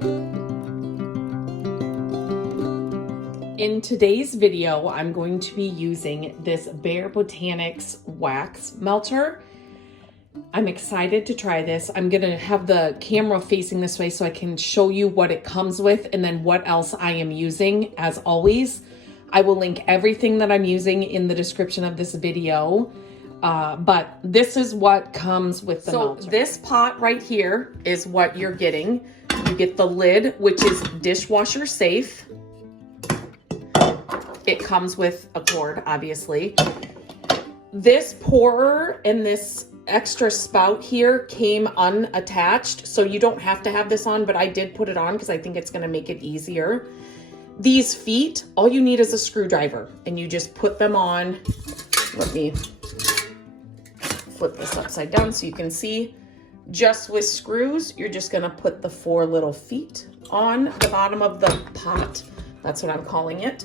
In today's video, I'm going to be using this Bare Botanics wax melter. I'm excited to try this. I'm gonna have the camera facing this way so I can show you what it comes with and then what else I am using. As always, I will link everything that I'm using in the description of this video. But this is what comes with the melter. So this pot right here is what you're getting. You get the lid, which is dishwasher safe. It comes with a cord, obviously. This pourer and this extra spout here came unattached, so you don't have to have this on, but I did put it on because I think it's gonna make it easier. These feet, all you need is a screwdriver, and you just put them on. Let me flip this upside down so you can see. Just with screws, you're just gonna put the 4 little feet on the bottom of the pot. That's what I'm calling it.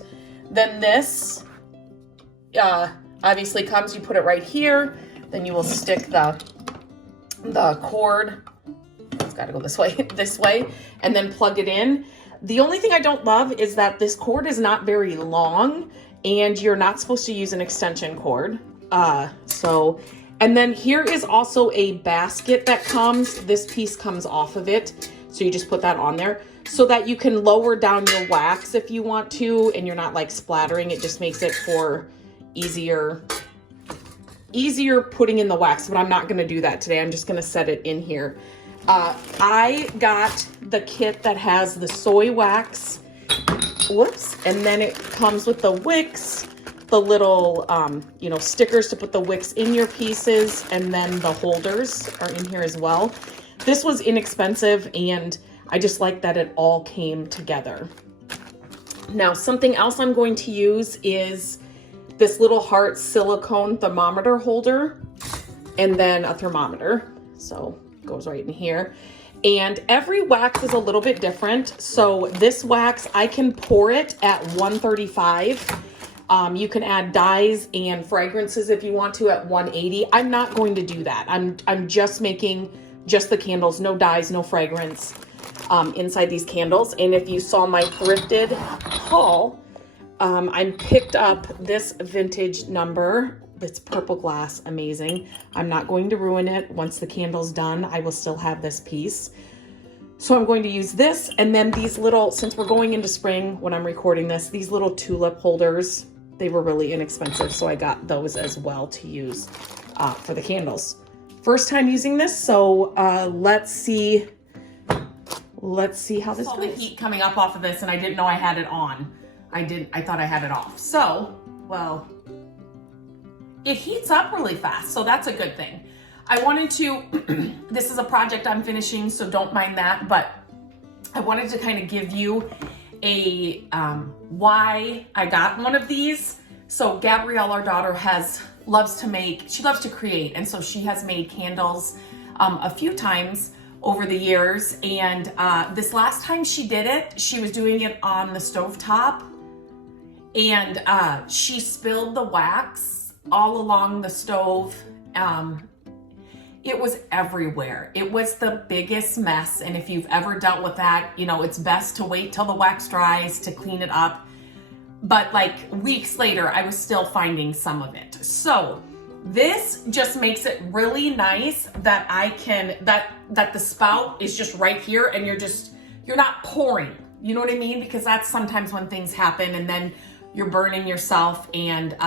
Then this obviously comes, you put it right here, then you will stick the cord, it's gotta go this way, and then plug it in. The only thing I don't love is that this cord is not very long and you're not supposed to use an extension cord. And then here is also a basket that comes, this piece comes off of it. So you just put that on there so that you can lower down your wax if you want to, and you're not like splattering. It just makes it for easier putting in the wax, but I'm not gonna do that today. I'm just gonna set it in here. I got the kit that has the soy wax, and then it comes with the wicks, the little, stickers to put the wicks in your pieces, and then the holders are in here as well. This was inexpensive, and I just like that it all came together. Now, something else I'm going to use is this little heart silicone thermometer holder, and then a thermometer. So it goes right in here. And every wax is a little bit different. So this wax, I can pour it at 135. You can add dyes and fragrances if you want to at 180. I'm not going to do that. I'm just making just the candles, no dyes, no fragrance inside these candles. And if you saw my thrifted haul, I picked up this vintage number. It's purple glass, amazing. I'm not going to ruin it. Once the candle's done, I will still have this piece. So I'm going to use this, and then these little, since we're going into spring when I'm recording this, these little tulip holders, they were really inexpensive, so I got those as well to use for the candles. First time using this, so let's see how this goes. All the heat coming up off of this, and I didn't know I had it on. I thought I had it off. So, well, it heats up really fast, so that's a good thing. I wanted to, this is a project I'm finishing, so don't mind that, but I wanted to kind of give you a why I got one of these. So Gabrielle, our daughter, loves to create, and so she has made candles a few times over the years, and this last time she did it, she was doing it on the stovetop, and she spilled the wax all along the stove. It was everywhere. It was the biggest mess, and if you've ever dealt with that, it's best to wait till the wax dries to clean it up. But like weeks later, I was still finding some of it. So this just makes it really nice that that the spout is just right here, and you're not pouring, you know what I mean? Because that's sometimes when things happen and then you're burning yourself, and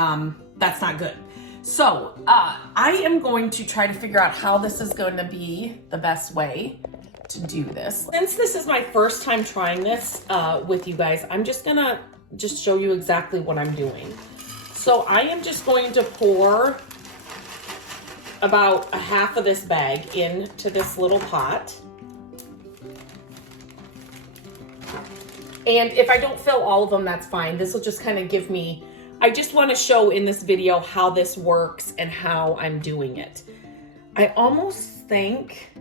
that's not good. So I am going to try to figure out how this is going to be the best way to do this. Since this is my first time trying this with you guys, I'm just gonna show you exactly what I'm doing. So I am just going to pour about a half of this bag into this little pot. And if I don't fill all of them, that's fine. This will just kind of give me, I just want to show in this video how this works and how I'm doing it. I almost think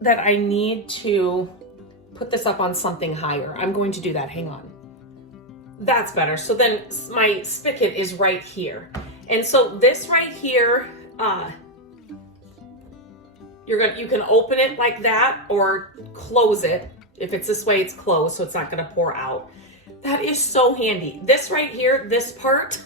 that I need to put this up on something higher. I'm going to do that, hang on. That's better. So then my spigot is right here. And so this right here you can open it like that or close it. If it's this way, it's closed, so it's not gonna pour out. That is so handy. This right here, this part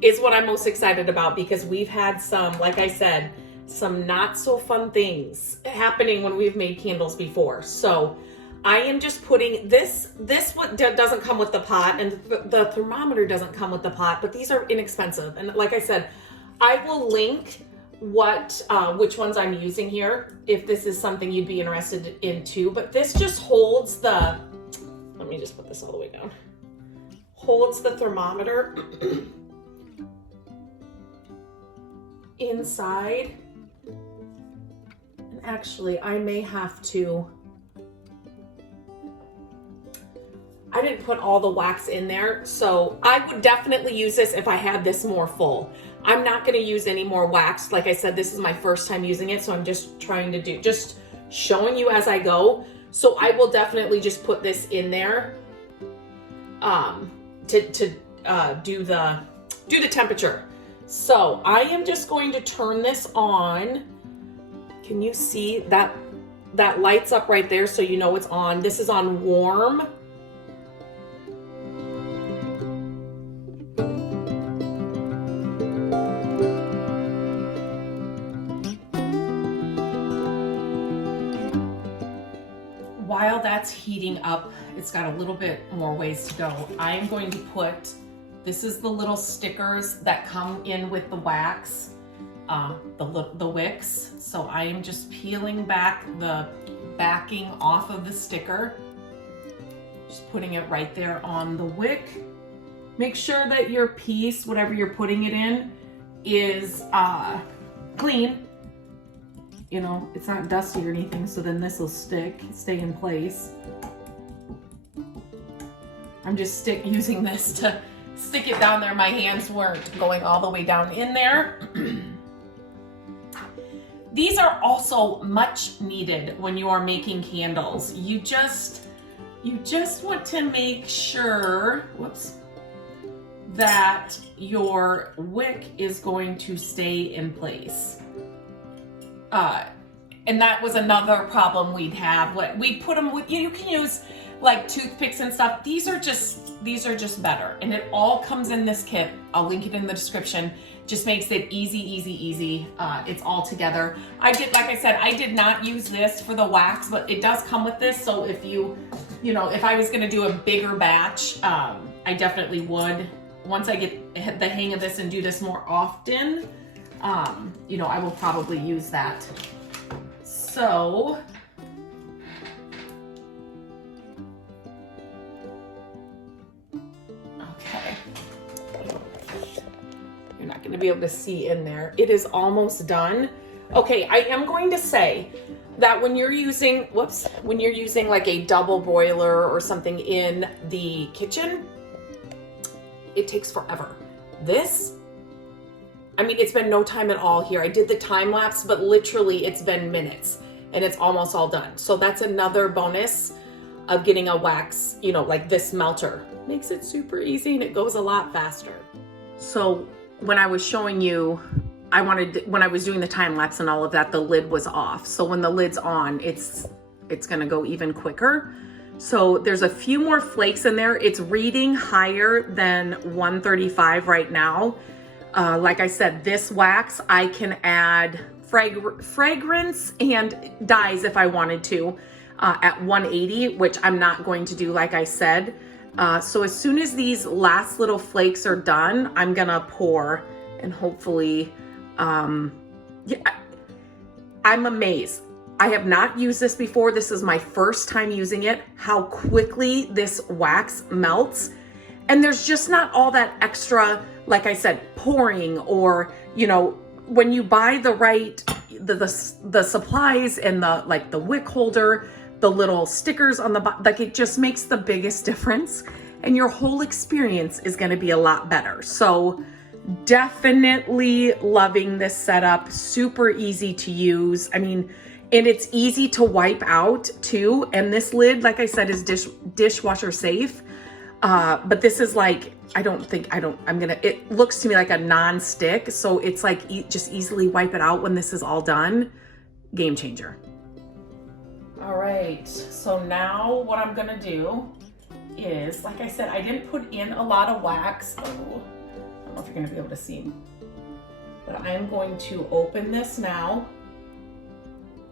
is what I'm most excited about, because we've had some, like I said, some not so fun things happening when we've made candles before. So I am just putting this what doesn't come with the pot, and the thermometer doesn't come with the pot, but these are inexpensive. And like I said, I will link which ones I'm using here if this is something you'd be interested in too. But this just holds the, let me just put this all the way down, holds the thermometer inside. And actually I may have to, I didn't put all the wax in there, so I would definitely use this if I had this more full. I'm not going to use any more wax. Like I said, this is my first time using it, so I'm just trying to just showing you as I go. So I will definitely just put this in there to do the temperature. So I am just going to turn this on. Can you see that lights up right there, so you know it's on? This is on warm. While that's heating up, it's got a little bit more ways to go. I am going to put, this is the little stickers that come in with the wax, the wicks. So I am just peeling back the backing off of the sticker, just putting it right there on the wick. Make sure that your piece, whatever you're putting it in, is clean. You know, it's not dusty or anything, so then this will stay in place. I'm just using this to stick it down there. My hands weren't going all the way down in there. These are also much needed when you are making candles. You just want to make sure, whoops, that your wick is going to stay in place. And that was another problem we'd have. We put them with, you can use like toothpicks and stuff. These are just better. And it all comes in this kit. I'll link it in the description. Just makes it easy. It's all together. Like I said, I did not use this for the wax, but it does come with this. So if if I was gonna do a bigger batch, I definitely would. Once I get the hang of this and do this more often, I will probably use that. So, okay. You're not going to be able to see in there. It is almost done. Okay, I am going to say that when you're using like a double boiler or something in the kitchen, it takes forever. This, I mean, it's been no time at all here. I did the time lapse, but literally it's been minutes and it's almost all done. So that's another bonus of getting a wax, like this melter. Makes it super easy and it goes a lot faster. So when I was showing you, when I was doing the time lapse and all of that, the lid was off. So when the lid's on, it's gonna go even quicker. So there's a few more flakes in there. It's reading higher than 135 right now. Like I said, this wax, I can add fragrance and dyes if I wanted to at 180, which I'm not going to do, like I said. So as soon as these last little flakes are done, I'm gonna pour and hopefully, I'm amazed. I have not used this before. This is my first time using it, how quickly this wax melts. And there's just not all that extra, like I said, pouring or, when you buy the right, the supplies and the wick holder, the little stickers on the bottom, like it just makes the biggest difference and your whole experience is going to be a lot better. So definitely loving this setup, super easy to use. I mean, and it's easy to wipe out too. And this lid, like I said, is dishwasher safe. But this is like, it looks to me like a non-stick. So it's like, just easily wipe it out when this is all done. game changer. All right, so now what I'm gonna do is, like I said, I didn't put in a lot of wax. Oh, I don't know if you're gonna be able to see, but I am going to open this now.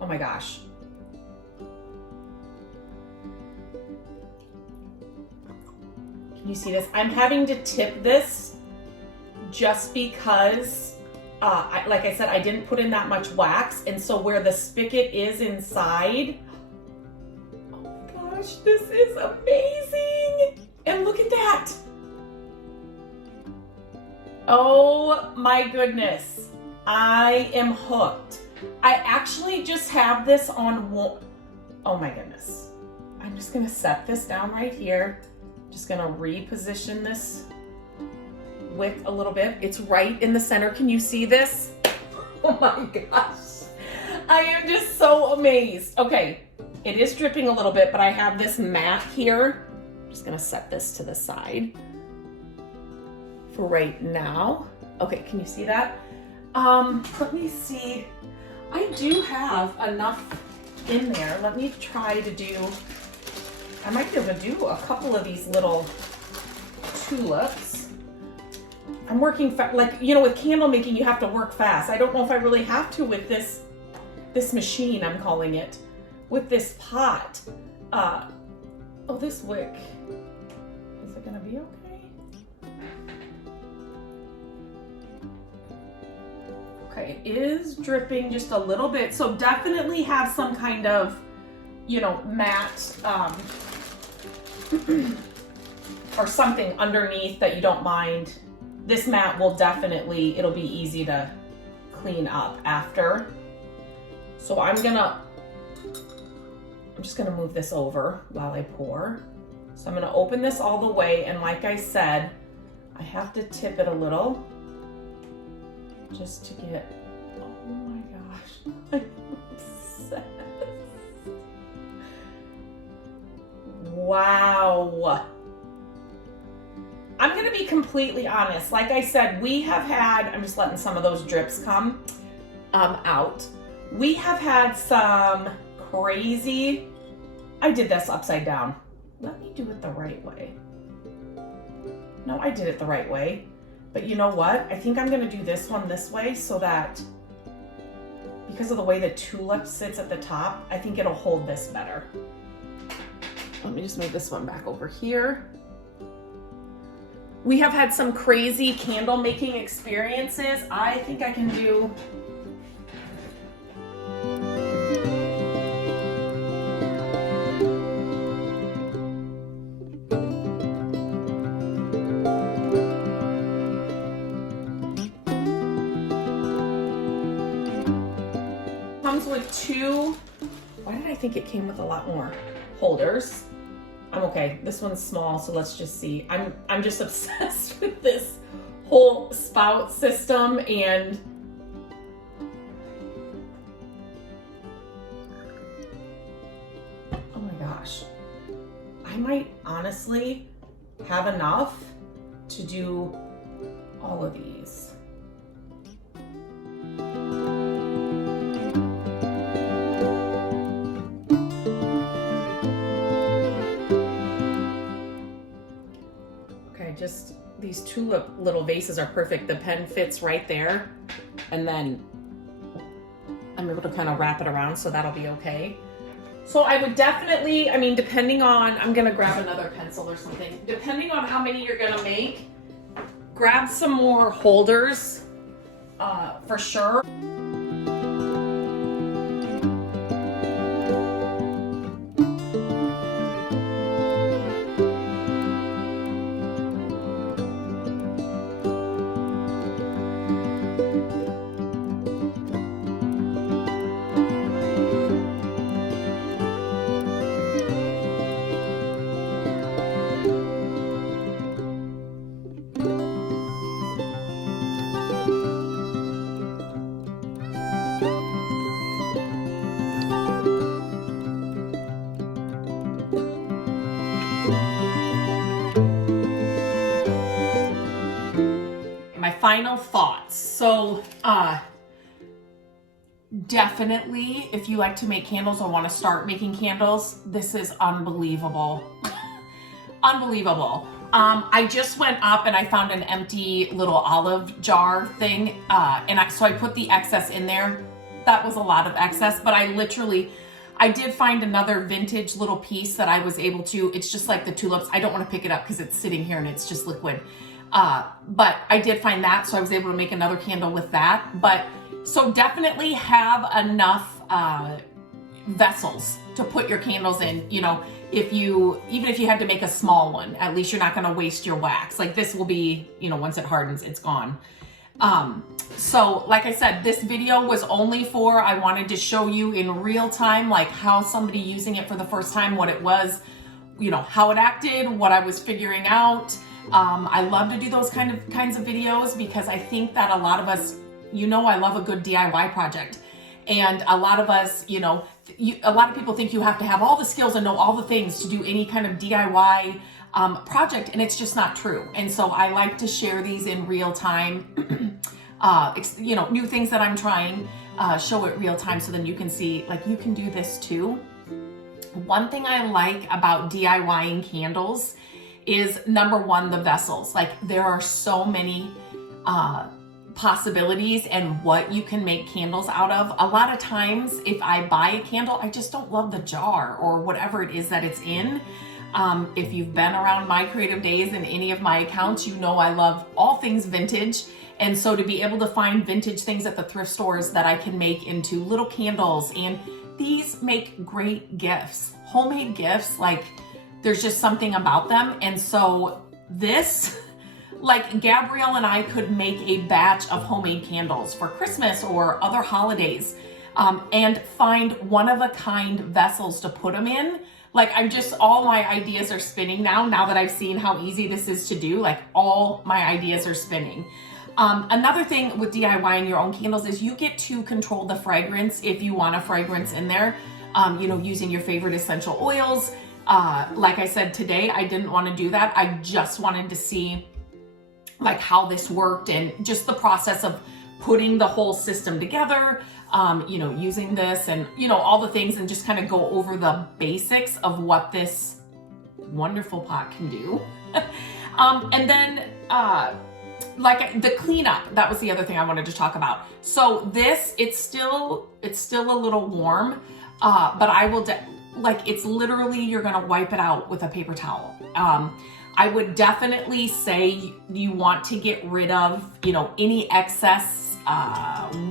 Oh my gosh. Can you see this? I'm having to tip this just because, like I said, I didn't put in that much wax, and so where the spigot is inside, oh my gosh, this is amazing. And look at that. Oh my goodness, I am hooked. I actually just have this on one. Oh my goodness. I'm just gonna set this down right here. Just gonna reposition this wick a little bit. It's right in the center. Can you see this? Oh my gosh. I am just so amazed. Okay, it is dripping a little bit, but I have this mat here. I'm just gonna set this to the side for right now. Okay, can you see that? Let me see. I do have enough in there. Let me try to do, I might be able to do a couple of these little tulips. I'm working like, you know, with candle making, you have to work fast. I don't know if I really have to with this machine, I'm calling it, with this pot. Oh, this wick, is it gonna be okay? Okay, it is dripping just a little bit. So definitely have some kind of, you know, mat, or something underneath that you don't mind. This mat will definitely, it'll be easy to clean up after. So I'm just gonna move this over while I pour. So I'm gonna open this all the way, and like I said, I have to tip it a little just to get, oh my gosh, I'm obsessed. Wow. I'm gonna be completely honest. Like I said, we have had, I'm just letting some of those drips come out. We have had some crazy, I did this upside down. Let me do it the right way. No, I did it the right way. But you know what? I think I'm gonna do this one this way so that, because of the way the tulip sits at the top, I think it'll hold this better. Let me just move this one back over here. We have had some crazy candle making experiences. I think I can do, comes with two, why did I think it came with a lot more holders? I'm okay. This one's small, so let's just see. I'm just obsessed with this whole spout system, and oh my gosh. I might honestly have enough to do all of these. Just these tulip little vases are perfect. The pen fits right there, and then I'm able to kind of wrap it around, so that'll be okay. So I would definitely, I mean, depending on, I'm gonna grab another pencil or something. Depending on how many you're gonna make, grab some more holders for sure. Final thoughts. So definitely, if you like to make candles or want to start making candles, this is unbelievable. Unbelievable. I just went up and I found an empty little olive jar thing, so I put the excess in there. That was a lot of excess, but I did find another vintage little piece that I was able to, it's just like the tulips. I don't want to pick it up because it's sitting here and it's just liquid. But I did find that, so I was able to make another candle with that. But so definitely have enough vessels to put your candles in. You know, even if you had to make a small one, at least you're not going to waste your wax. Like this will be, you know, once it hardens, it's gone. So like I said, this video was only I wanted to show you in real time, like how somebody using it for the first time, what it was, you know, how it acted, what I was figuring out. I love to do those kinds of videos because I think that a lot of us, you know, I love a good DIY project. And a lot of us, you know, a lot of people think you have to have all the skills and know all the things to do any kind of DIY project, and it's just not true. And so I like to share these in real time, you know, new things that I'm trying, show it real time so then you can see, like, you can do this too. One thing I like about DIYing candles is, number one, the vessels. Like there are so many possibilities and what you can make candles out of. A lot of times if I buy a candle, I just don't love the jar or whatever it is that it's in. If you've been around my creative days in any of my accounts, you know I love all things vintage. And so to be able to find vintage things at the thrift stores that I can make into little candles, and these make great gifts, homemade gifts, like there's just something about them. And so this, like Gabrielle and I could make a batch of homemade candles for Christmas or other holidays, and find one-of-a-kind vessels to put them in. Like all my ideas are spinning now that I've seen how easy this is to do. Like all my ideas are spinning. Another thing with DIYing your own candles is you get to control the fragrance if you want a fragrance in there, you know, using your favorite essential oils. Like I said today, I didn't want to do that. I just wanted to see like how this worked and just the process of putting the whole system together, you know, using this and, you know, all the things, and just kind of go over the basics of what this wonderful pot can do. And then, like the cleanup, that was the other thing I wanted to talk about. So this, it's still a little warm, but I will, like, it's literally, you're going to wipe it out with a paper towel. I would definitely say you want to get rid of, you know, any excess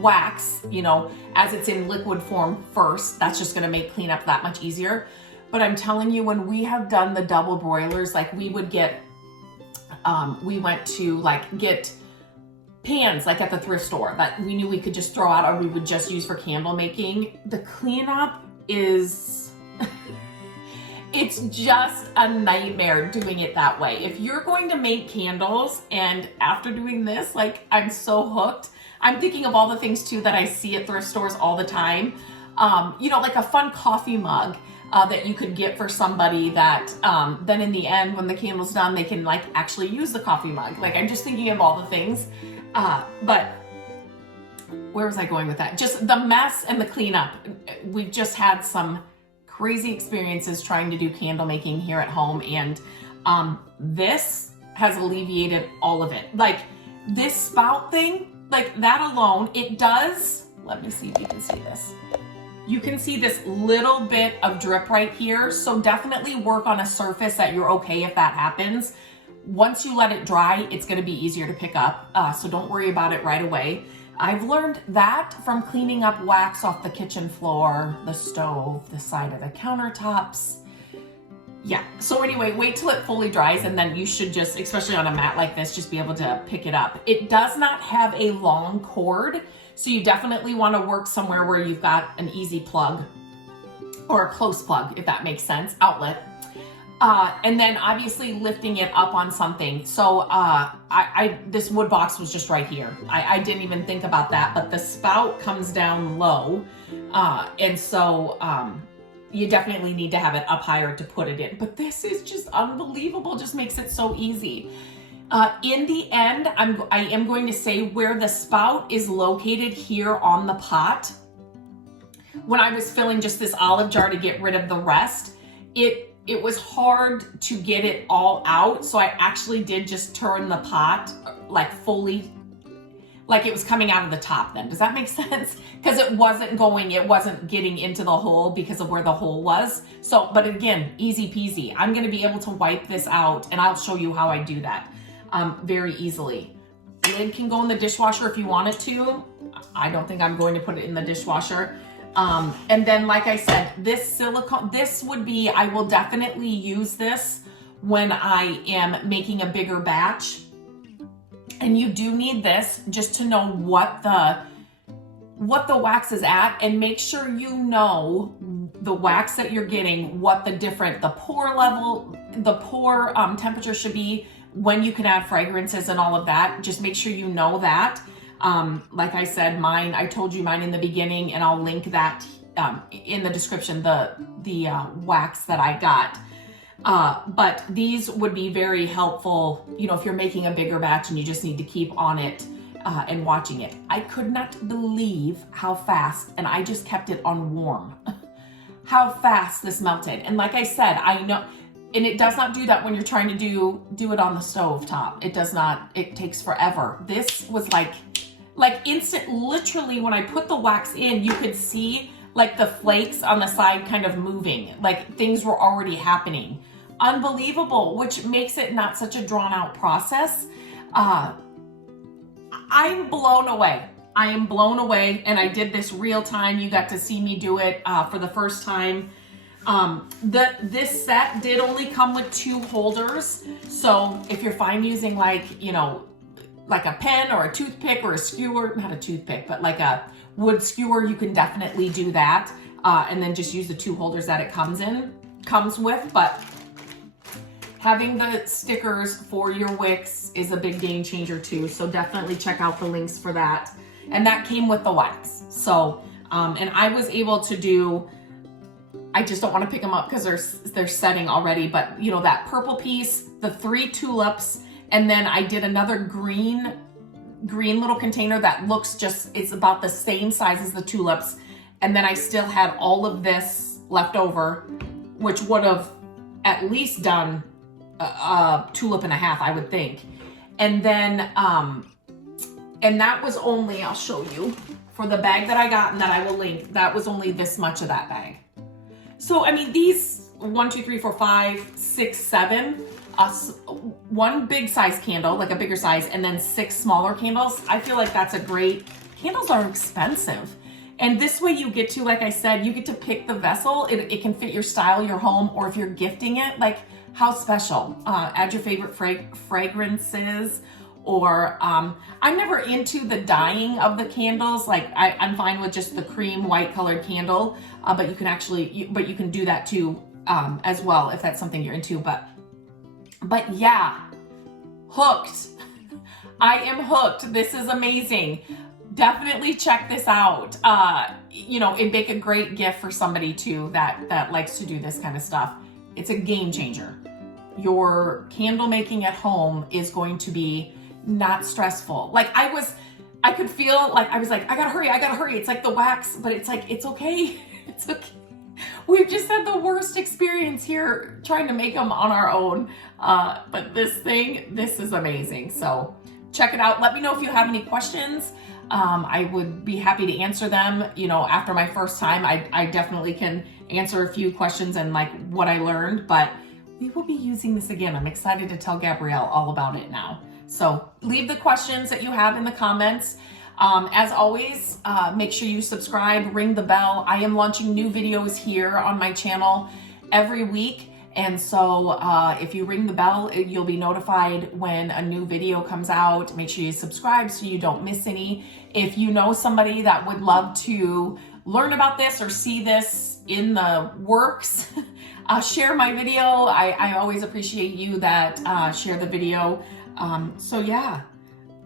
wax, you know, as it's in liquid form first. That's just going to make cleanup that much easier. But I'm telling you, when we have done the double broilers, like we would get, we went to like get pans like at the thrift store that we knew we could just throw out or we would just use for candle making. The cleanup is... it's just a nightmare doing it that way. If you're going to make candles and after doing this, like I'm so hooked. I'm thinking of all the things too that I see at thrift stores all the time. You know, like a fun coffee mug that you could get for somebody that then in the end, when the candle's done, they can like actually use the coffee mug. Like I'm just thinking of all the things. But where was I going with that? Just the mess and the cleanup. We've just had some crazy experiences trying to do candle making here at home, and this has alleviated all of it. Like this spout thing, like that alone, it does, let me see if you can see this. You can see this little bit of drip right here, so definitely work on a surface that you're okay if that happens. Once you let it dry, it's going to be easier to pick up, so don't worry about it right away. I've learned that from cleaning up wax off the kitchen floor, the stove, the side of the countertops. Yeah, so anyway, wait till it fully dries and then you should just, especially on a mat like this, just be able to pick it up. It does not have a long cord, so you definitely want to work somewhere where you've got an easy plug or a close plug, if that makes sense, outlet. And then obviously lifting it up on something. So this wood box was just right here. I didn't even think about that, but the spout comes down low. And so you definitely need to have it up higher to put it in. But this is just unbelievable, just makes it so easy. In the end, I am going to say where the spout is located here on the pot, when I was filling just this olive jar to get rid of the rest, it was hard to get it all out. So I actually did just turn the pot like fully, like it was coming out of the top then. Does that make sense? Because it wasn't getting into the hole because of where the hole was. So, but again, easy peasy. I'm gonna be able to wipe this out and I'll show you how I do that very easily. Lid can go in the dishwasher if you want it to. I don't think I'm going to put it in the dishwasher. And then, like I said, this silicone, I will definitely use this when I am making a bigger batch. And you do need this just to know what the wax is at, and make sure you know the wax that you're getting, what the pour level, the pour temperature should be, when you can add fragrances and all of that. Just make sure you know that. Like I said, I told you mine in the beginning, and I'll link that in the description, the wax that I got. But these would be very helpful, if you're making a bigger batch and you just need to keep on it and watching it. I could not believe how fast, and I just kept it on warm, how fast this melted. And like I said, I know, and it does not do that when you're trying to do it on the stove top. It does not, it takes forever. This was like instant. Literally, when I put the wax in, you could see like the flakes on the side kind of moving, like things were already happening. Unbelievable, which makes it not such a drawn out process. I'm blown away. I am blown away, and I did this real time. You got to see me do it for the first time. This set did only come with 2 holders. So if you're fine using like a pen or a toothpick or a skewer, not a toothpick, but like a wood skewer, you can definitely do that. And then just use the 2 holders that it comes with. But having the stickers for your wicks is a big game changer too. So definitely check out the links for that. And that came with the wax. So, and I was able to do, I just don't want to pick them up because they're setting already, but that purple piece, the 3 tulips, and then I did another green little container that looks it's about the same size as the tulips. And then I still had all of this left over, which would have at least done a tulip and a half, I would think. And then, and that was only, I'll show you, for the bag that I got and that I will link, that was only this much of that bag. So, I mean, these 1, 2, 3, 4, 5, 6, 7, 1 big size candle, like a bigger size, and then 6 smaller candles. I feel like that's a great, candles are expensive. And this way you get to, like I said, you get to pick the vessel. It can fit your style, your home, or if you're gifting it, like how special. Add your favorite fragrances, or I'm never into the dyeing of the candles. Like I'm fine with just the cream white colored candle, but you can actually, but you can do that too as well if that's something you're into. But yeah, hooked. I am hooked. This is amazing. Definitely check this out. It'd make a great gift for somebody too that likes to do this kind of stuff. It's a game changer. Your candle making at home is going to be not stressful. Like I could feel like I was like, I gotta hurry. It's like the wax, but it's like, it's okay. It's okay. We've just had the worst experience here trying to make them on our own. But this is amazing. So check it out. Let me know if you have any questions. I would be happy to answer them. After my first time, I definitely can answer a few questions and like what I learned, but we will be using this again. I'm excited to tell Gabrielle all about it now. So leave the questions that you have in the comments. As always, make sure you subscribe, ring the bell. I am launching new videos here on my channel every week. And so if you ring the bell, you'll be notified when a new video comes out. Make sure you subscribe so you don't miss any. If you know somebody that would love to learn about this or see this in the works, share my video. I always appreciate you that share the video. So yeah,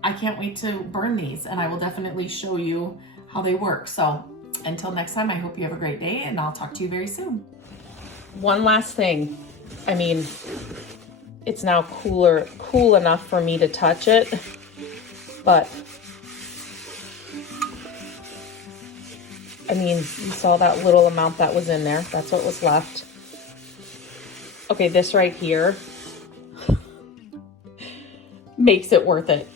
I can't wait to burn these, and I will definitely show you how they work. So until next time, I hope you have a great day, and I'll talk to you very soon. One last thing. I mean, it's now cool enough for me to touch it, but I mean, you saw that little amount that was in there. That's what was left. Okay, this right here makes it worth it.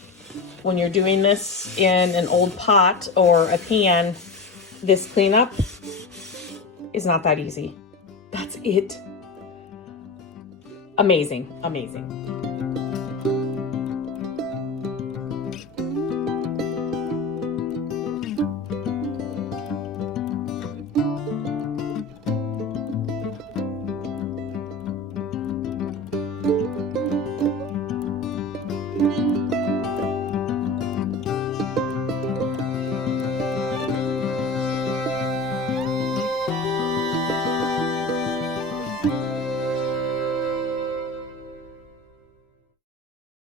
When you're doing this in an old pot or a pan, this cleanup is not that easy. That's it. Amazing, amazing.